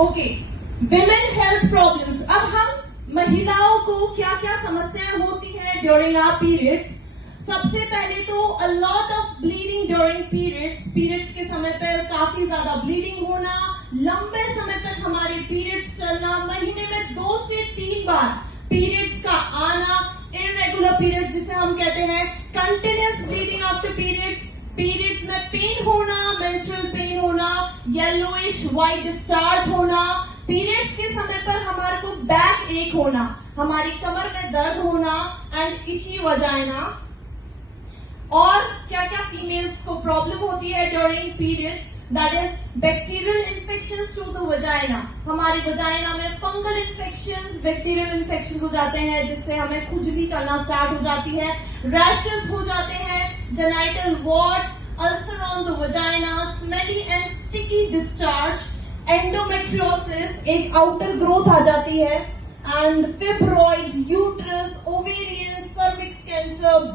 Okay, women health problems. अब हम महिलाओं को क्या क्या समस्याएं होती हैं ड्यूरिंग आवर पीरियड्स। सबसे पहले तो a lot of bleeding during periods के समय पर काफी ज्यादा ब्लीडिंग होना, लंबे समय तक हमारे पीरियड्स चलना, महीने में 2 से 3 बार पीरियड्स का आना, इरेगुलर पीरियड्स जिसे हम कहते हैं, कंटिन्यूअस ब्लीडिंग आफ्टर पीरियड्स में पेन होना, मेंस्ट्रुअल पेन होना, येलोइश व्हाइट डिस्चार्ज होना, पीरियड्स के समय पर हमारे को बैक एक होना, हमारी कमर में दर्द होना एंड इची वजाइना। और क्या क्या फीमेल्स को प्रॉब्लम होती है during periods, that is bacterial infection to the vagina. हमारी वजाइना में फंगल इन्फेक्शन, बैक्टीरियल इन्फेक्शन हो जाते हैं जिससे हमें खुजली चलना स्टार्ट हो जाती है, रैशेस हो जाते हैं, genital warts, ulcer on the vagina, smelly and sticky discharge, endometriosis एक आउटर ग्रोथ आ जाती है, and fibroids, uterus, ovarian, cervix cancer,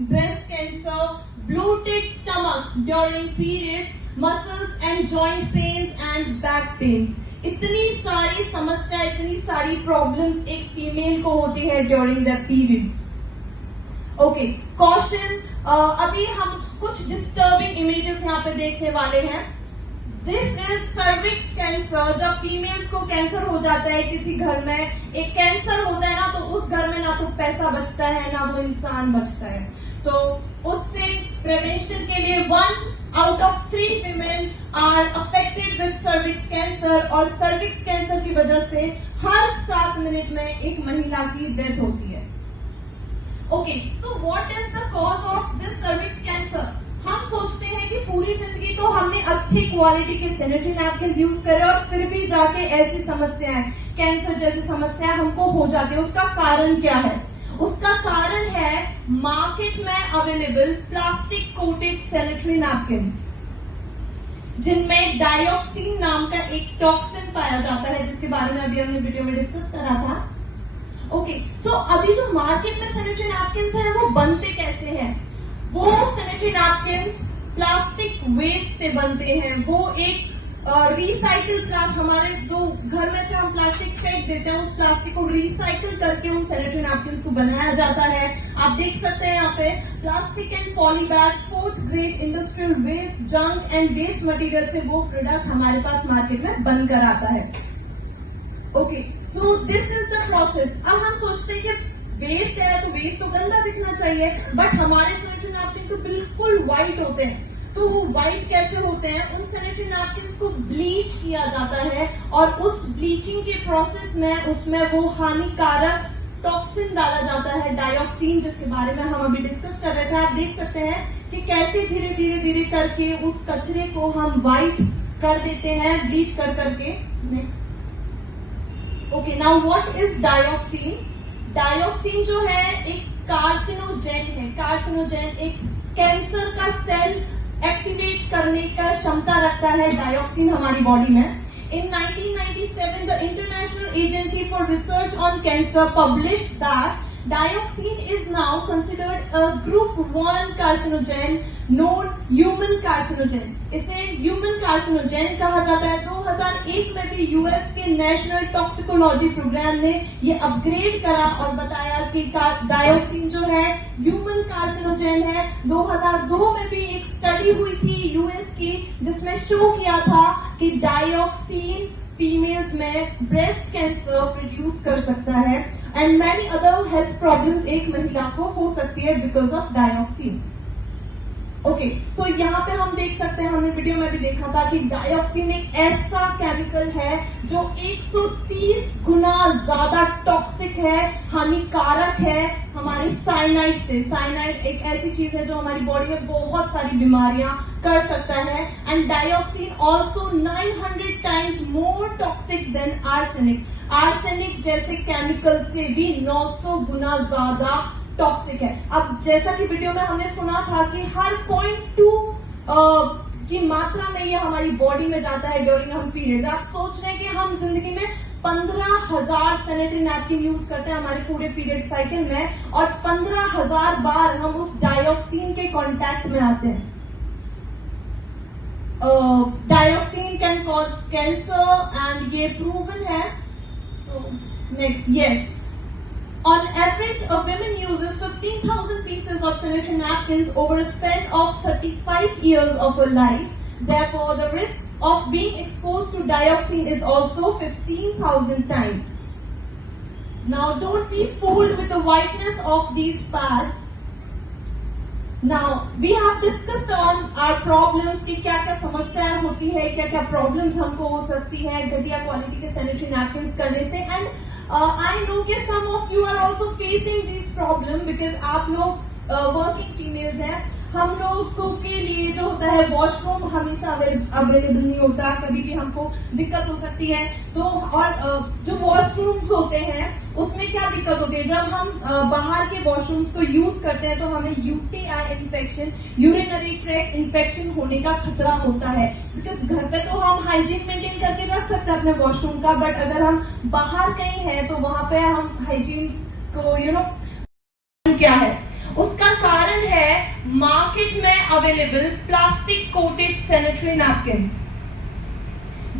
breast cancer, bloated stomach during periods, muscles and joint pains and back pains। इतनी सारी समस्या, इतनी सारी problems एक फीमेल को होती है during the periods. Okay, caution, अभी हम कुछ डिस्टर्बिंग इमेजेस यहाँ पे देखने वाले हैं। This is cervix cancer. जब फीमेल्स को कैंसर हो जाता है किसी घर में, एक कैंसर होता है ना, तो उस घर में ना तो पैसा बचता है ना वो इंसान बचता है। तो उससे प्रिवेंशन के लिए 1 out of 3 women are affected with cervix cancer, और सर्विक्स कैंसर की वजह से हर 7 मिनट में एक महिला की डेथ होती है। Okay, so what is the cause of this cervix cancer? हम सोचते हैं कि पूरी जिंदगी तो हमने अच्छी क्वालिटी के सैनिटरी नैपकिन यूज करे और फिर भी जाके ऐसी समस्याएं, कैंसर जैसी समस्याएं हमको हो जाती है। उसका कारण क्या है? उसका कारण है मार्केट में available plastic coated sanitary napkin, जिनमें डायोक्सिन नाम का एक टॉक्सिन पाया जाता है, जिसके बारे में अभी हमने वीडियो में डिस्कस करा था। ओके, सो अभी जो मार्केट में सैनिटरी नैपकिन है वो बनते कैसे हैं? वो सैनिटरी नैपकिन प्लास्टिक वेस्ट से बनते हैं। वो एक रिसाइकिल प्लास्टिक, हमारे जो घर में से हम प्लास्टिक फेंक देते हैं, उस प्लास्टिक को रिसाइकिल करके उन सैनिटरी नैपकिन को बनाया जाता है। आप देख सकते हैं यहाँ पे plastic and polybags, 4th grade industrial waste, junk and waste material से वो प्रोडक्ट हमारे पास मार्केट में बनकर आता है। Okay, so this is the process. अब हम सोचते हैं कि वेस्ट है तो वेस्ट तो गंदा दिखना चाहिए, बट हमारे सैनिटरी नैपकिन तो बिल्कुल व्हाइट होते हैं। तो वो व्हाइट कैसे होते हैं? उन सैनिटरी नैपकिन को ब्लीच किया जाता है और उस ब्लीचिंग के प्रोसेस में उसमें वो हानिकारक टॉक्सिन डाला जाता है, डायोक्सिन, जिसके बारे में हम अभी डिस्कस कर रहे थे। आप देख सकते हैं कि कैसे धीरे धीरे धीरे करके उस कचरे को हम व्हाइट कर देते हैं ब्लीच कर करके। Next, okay, now what is dioxin? Dioxin जो है एक कार्सिनोजेन है। कार्सिनोजेन एक कैंसर का सेल एक्टिवेट करने का क्षमता रखता है डायोक्सिन हमारी बॉडी में। In 1997, the International Agency for Research on Cancer published that dioxin is now considered a group 1 carcinogen known human carcinogen। इसे ह्यूमन कार्सिनोजेन कहा जाता है। 2001 में भी यूएस के नेशनल टॉक्सिकोलॉजी प्रोग्राम ने ये अपग्रेड करा और बताया कि डायोक्सिन जो है ह्यूमन कार्सिनोजेन है। 2002 में भी एक स्टडी हुई थी यूएस की, जिसमें शो किया था कि डायोक्सिन फीमेल्स में ब्रेस्ट कैंसर प्रोड्यूस कर सकता है and many other health problems एक महिला को हो सकती है बिकॉज ऑफ डायोक्सिन। ओके, सो यहाँ पे हम देख सकते हैं, हमने वीडियो में भी देखा था कि डायोक्सिन एक ऐसा केमिकल है जो 130 गुना ज्यादा टॉक्सिक है, हानिकारक है हमारी साइनाइड से। साइनाइड एक ऐसी चीज है जो हमारी बॉडी में बहुत सारी बीमारियां कर सकता है। And dioxin also 900 times more toxic than arsenic. Arsenic जैसे केमिकल से भी 900 गुना ज्यादा टॉक्सिक है। अब जैसा कि वीडियो में हमने सुना था कि हर 0.2 की मात्रा में ये हमारी बॉडी में जाता है ड्यूरिंग हम पीरियड। आप सोच रहे हैं कि हम जिंदगी में 15,000 सैनिटरी नैपकिन यूज करते हैं हमारे पूरे पीरियड साइकिल में, और 15,000 बार हम उस डायोक्सिन के कांटेक्ट में आते हैं। Dioxin can cause cancer and ये प्रूवन है. So next, yes. On average, a woman uses 15,000 pieces of sanitary napkins over a span of 35 years of her life. Therefore, the risk of being exposed to dioxin is also 15,000 times. Now, don't be fooled with the whiteness of these pads. Now, we have discussed on our problems कि क्या क्या समस्याएं होती है, क्या क्या problems हमको हो सकती है घटिया क्वालिटी के sanitary napkins करने से. And I know कि some of you are also facing this problem because आप लोग working females हैं. हम लोगों के लिए जो होता है वॉशरूम हमेशा अवेलेबल नहीं होता, कभी भी हमको दिक्कत हो सकती है. तो और जो वॉशरूम्स होते हैं उसमें क्या दिक्कत होती है, जब हम बाहर के वॉशरूम्स को यूज करते हैं तो हमें UTI infection, urinary tract infection होने का खतरा होता है. बिकॉज घर पे तो हम हाइजीन मेंटेन करके रख सकते हैं अपने वॉशरूम का, बट अगर हम बाहर कहीं हैं तो वहां पे हम हाइजीन को क्या है उसका कारण है मार्केट में available plastic coated sanitary napkins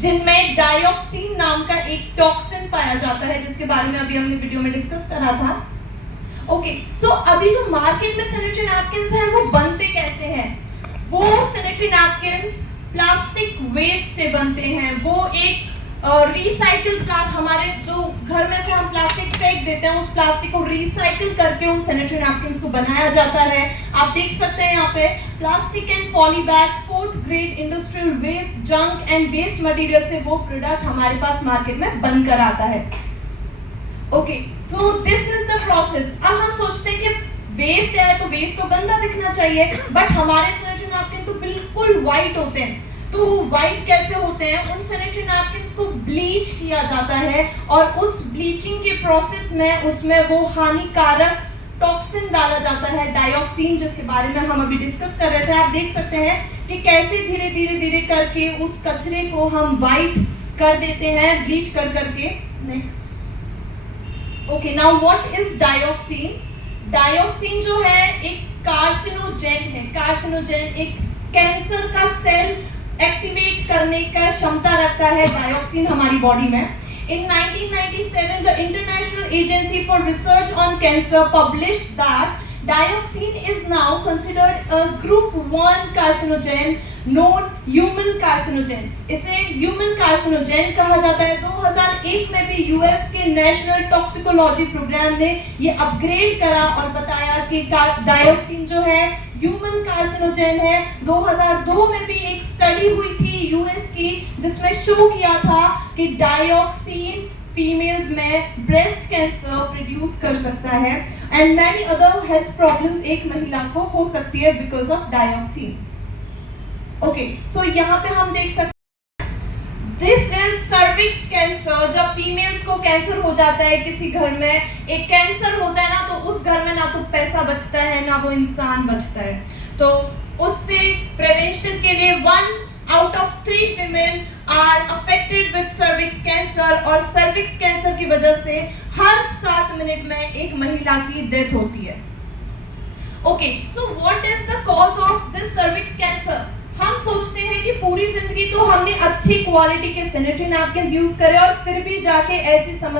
जिनमें डायोक्सिन नाम का एक टॉक्सिन पाया जाता है, जिसके बारे में अभी हमने वीडियो में डिस्कस करा था. ओके, सो अभी जो मार्केट में सैनिटरी नैपकिन्स हैं वो बनते कैसे हैं? वो सैनिटरी नैपकिन्स प्लास्टिक वेस्ट से बनते हैं. वो एक रिसाइकिल प्लास्टिक, हमारे जो घर में से हम प्लास्टिक फेंक देते हैं उस प्लास्टिक को रिसाइकिल करके उन सैनिटरी नैपकिन्स को बनाया जाता है. आप देख सकते हैं यहाँ पे plastic and poly bags, fourth grade industrial waste, junk and waste material से वो प्रोडक्ट हमारे पास मार्केट में बनकर आता है. Okay, so this is the process. अब हम सोचते हैं कि वेस्ट है तो वेस्ट तो गंदा दिखना चाहिए, बट हमारे सैनिटरी नैपकिन तो बिल्कुल व्हाइट होते हैं. तो व्हाइट कैसे होते हैं? उन सैनिटरी नैपकिन्स को ब्लीच किया जाता है और उस ब्लीचिंग के प्रोसेस में उसमें वो हानिकारक टॉक्सिन डाला जाता है, डायोक्सिन, जिसके बारे में हम अभी डिस्कस कर रहे थे. आप देख सकते हैं कि कैसे धीरे धीरे धीरे करके उस कचरे को हम व्हाइट कर देते हैं ब्लीच कर करके. Next. Okay, now what is dioxin? Dioxin जो है एक कार्सिनोजेन है. कार्सिनोजेन एक कैंसर का सेल एक्टिवेट करने का क्षमता रखता है डायोक्सिन हमारी बॉडी में. In 1997, the International Agency for Research on Cancer published that dioxin is now considered a group 1 carcinogen known human carcinogen. इसे human carcinogen कहा जाता है. 2001 में भी यूएस के नेशनल टॉक्सिकोलॉजी प्रोग्राम ने ये अपग्रेड करा और बताया कि डायोक्सिन जो है ह्यूमन कार्सिनोजेन है. 2002 में भी एक स्टडी हुई थी यूएस की जिसमें शो किया था कि डायोक्सिन फीमेल्स में ब्रेस्ट कैंसर प्रोड्यूस कर सकता है and many other health problems एक महिला को हो सकती है बिकॉज ऑफ डायोक्सिन. ओके, सो यहाँ पे हम देख सकते दिस इज सर्विक्स कैंसर. जब फीमेल्स को कैंसर हो जाता है किसी घर में, एक कैंसर होता है ना, तो उस घर में ना तो पैसा बचता है ना वो इंसान बचता है. तो उससे प्रिवेंशन के लिए 1 out of 3 women are affected with cervix cancer और सर्विक्स कैंसर की वजह से हर 7 मिनट में एक महिला की डेथ होती है. Okay, so what is the cause of this cervix cancer? हम सोचते हैं कि पूरी जिंदगी तो हमने अच्छी क्वालिटी के सैनिटरी नैपकिन्स यूज करे और फिर भी जाके ऐसी समस्या